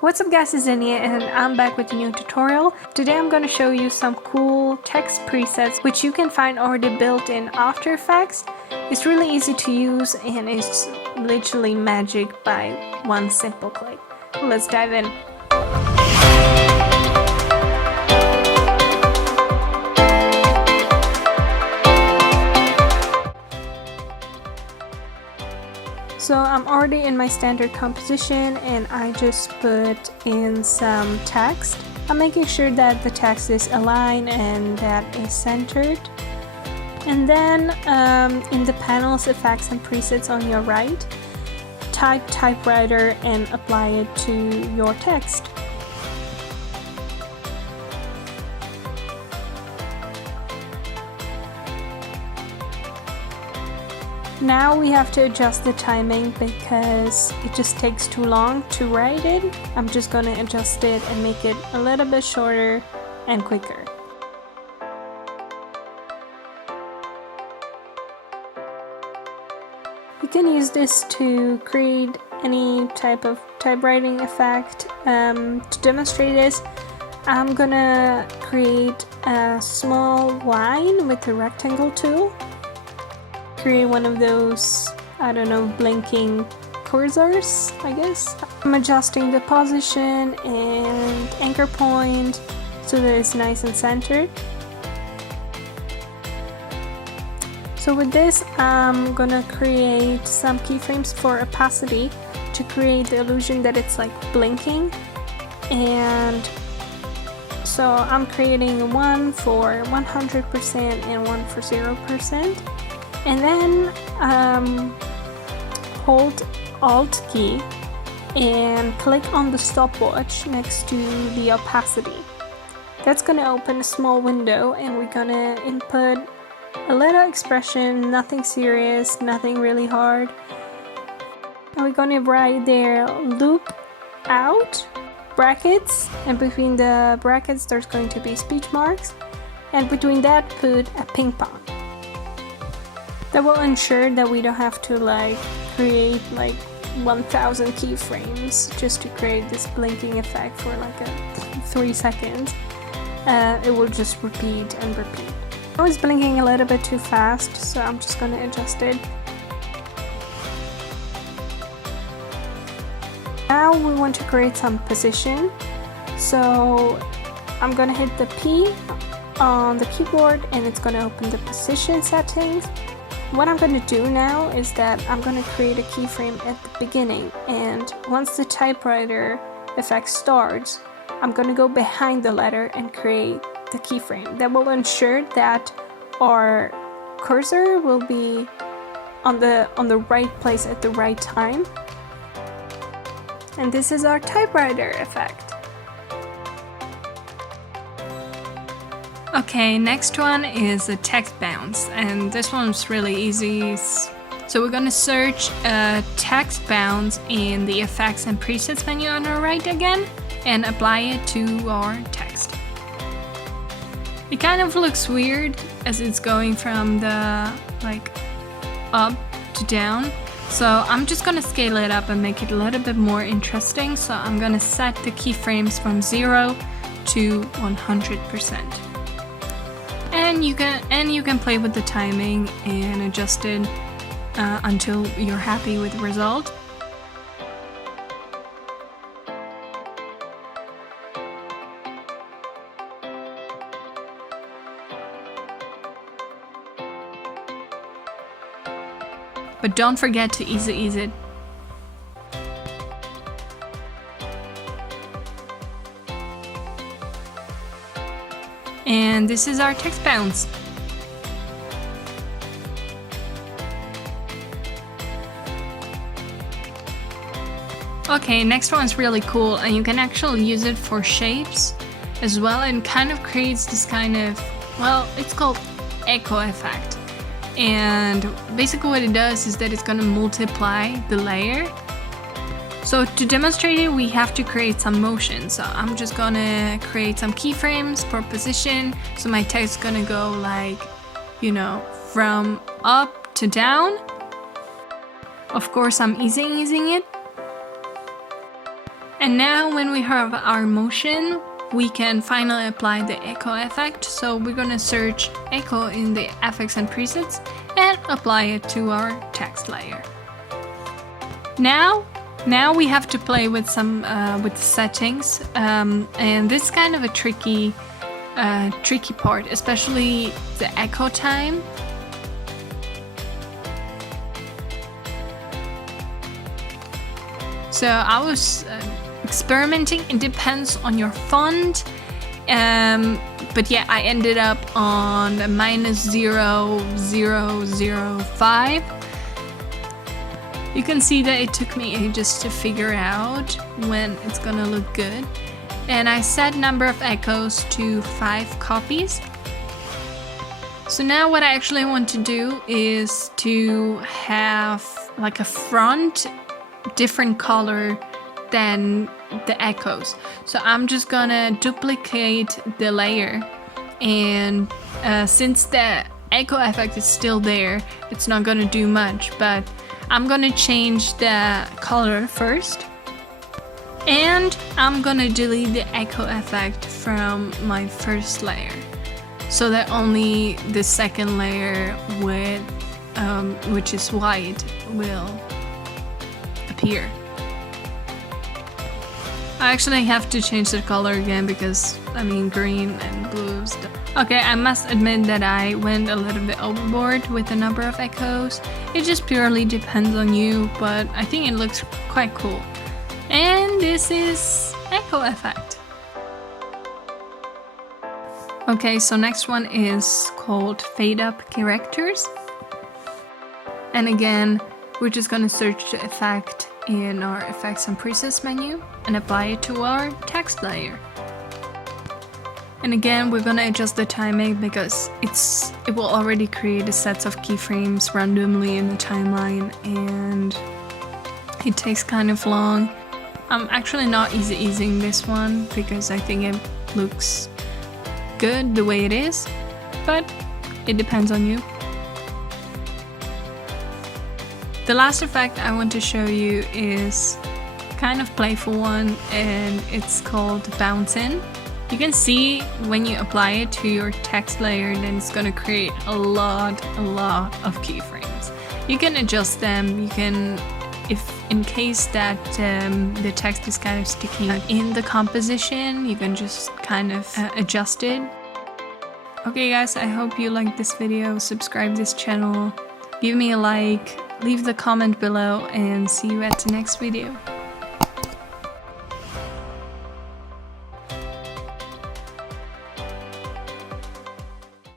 What's up guys, it's Zinnia and I'm back with a new tutorial. Today I'm going to show you some cool text presets which you can find already built in After Effects. It's really easy to use and it's literally magic by one simple click. Let's dive in. So I'm already in my standard composition and I just put in some text. I'm making sure that the text is aligned and that is centered. And then in the panels, effects and presets on your right, type typewriter and apply it to your text. Now we have to adjust the timing because it just takes too long to write it. I'm just going to adjust it and make it a little bit shorter and quicker. You can use this to create any type of typewriting effect. To demonstrate this, I'm gonna create a small line with the rectangle tool. Create one of those, I don't know, blinking cursors, I guess. I'm adjusting the position and anchor point so that it's nice and centered. So with this, I'm gonna create some keyframes for opacity to create the illusion that it's like blinking. And so I'm creating one for 100% and one for 0%. And then hold Alt key and click on the stopwatch next to the opacity. That's gonna open a small window and we're gonna input a little expression, nothing serious, nothing really hard. And we're gonna write there loop out brackets, and between the brackets there's going to be speech marks, and between that put a ping pong. That will ensure that we don't have to like create like 1000 keyframes just to create this blinking effect for like 3 seconds. It will just repeat and repeat. I was blinking a little bit too fast, so I'm just going to adjust it. Now we want to create some position, so I'm going to hit the P on the keyboard and it's going to open the position settings. What I'm going to do now is that I'm going to create a keyframe at the beginning, and once the typewriter effect starts, I'm going to go behind the letter and create the keyframe. That will ensure that our cursor will be on the right place at the right time. And this is our typewriter effect. Okay, next one is a text bounce, and this one's really easy. So we're gonna search text bounce in the effects and presets menu on our right again and apply it to our text. It kind of looks weird as it's going from the like up to down. So I'm just gonna scale it up and make it a little bit more interesting. So I'm gonna set the keyframes from 0 to 100%. And you can play with the timing and adjust it until you're happy with the result. But don't forget to ease it. And this is our text bounce. Okay, next one is really cool, and you can actually use it for shapes as well, and kind of creates this kind of, well, it's called echo effect. And basically what it does is that it's going to multiply the layer. So to demonstrate it, we have to create some motion. So I'm just gonna create some keyframes for position. So my text is gonna go like, you know, from up to down. Of course, I'm easing it. And now when we have our motion, we can finally apply the echo effect. So we're gonna search echo in the effects and presets and apply it to our text layer. Now we have to play with some with the settings, and this is kind of a tricky part, especially the echo time. So I was experimenting. It depends on your font, but yeah, I ended up on -0.005. You can see that it took me ages to figure out when it's gonna look good. And I set number of echoes to 5 copies. So now what I actually want to do is to have like a front different color than the echoes. So I'm just gonna duplicate the layer, and since the echo effect is still there, it's not gonna do much, but I'm gonna change the color first, and I'm gonna delete the echo effect from my first layer so that only the second layer with which is white will appear. I actually have to change the color again because I mean green and blue stuff. Okay, I must admit that I went a little bit overboard with the number of echoes. It just purely depends on you, but I think it looks quite cool. And this is echo effect. Okay, so next one is called fade up characters. And again, we're just gonna search the effect in our effects and presets menu and apply it to our text layer. And again, we're gonna adjust the timing because it will already create a set of keyframes randomly in the timeline, and it takes kind of long. I'm actually not easing this one because I think it looks good the way it is, but it depends on you. The last effect I want to show you is kind of playful one, and it's called bounce in. You can see when you apply it to your text layer, then it's gonna create a lot of keyframes. You can adjust them. You can, if in case that the text is kind of sticking out in the composition, you can just kind of adjust it. Okay guys, I hope you liked this video. Subscribe this channel, give me a like, leave the comment below, and see you at the next video.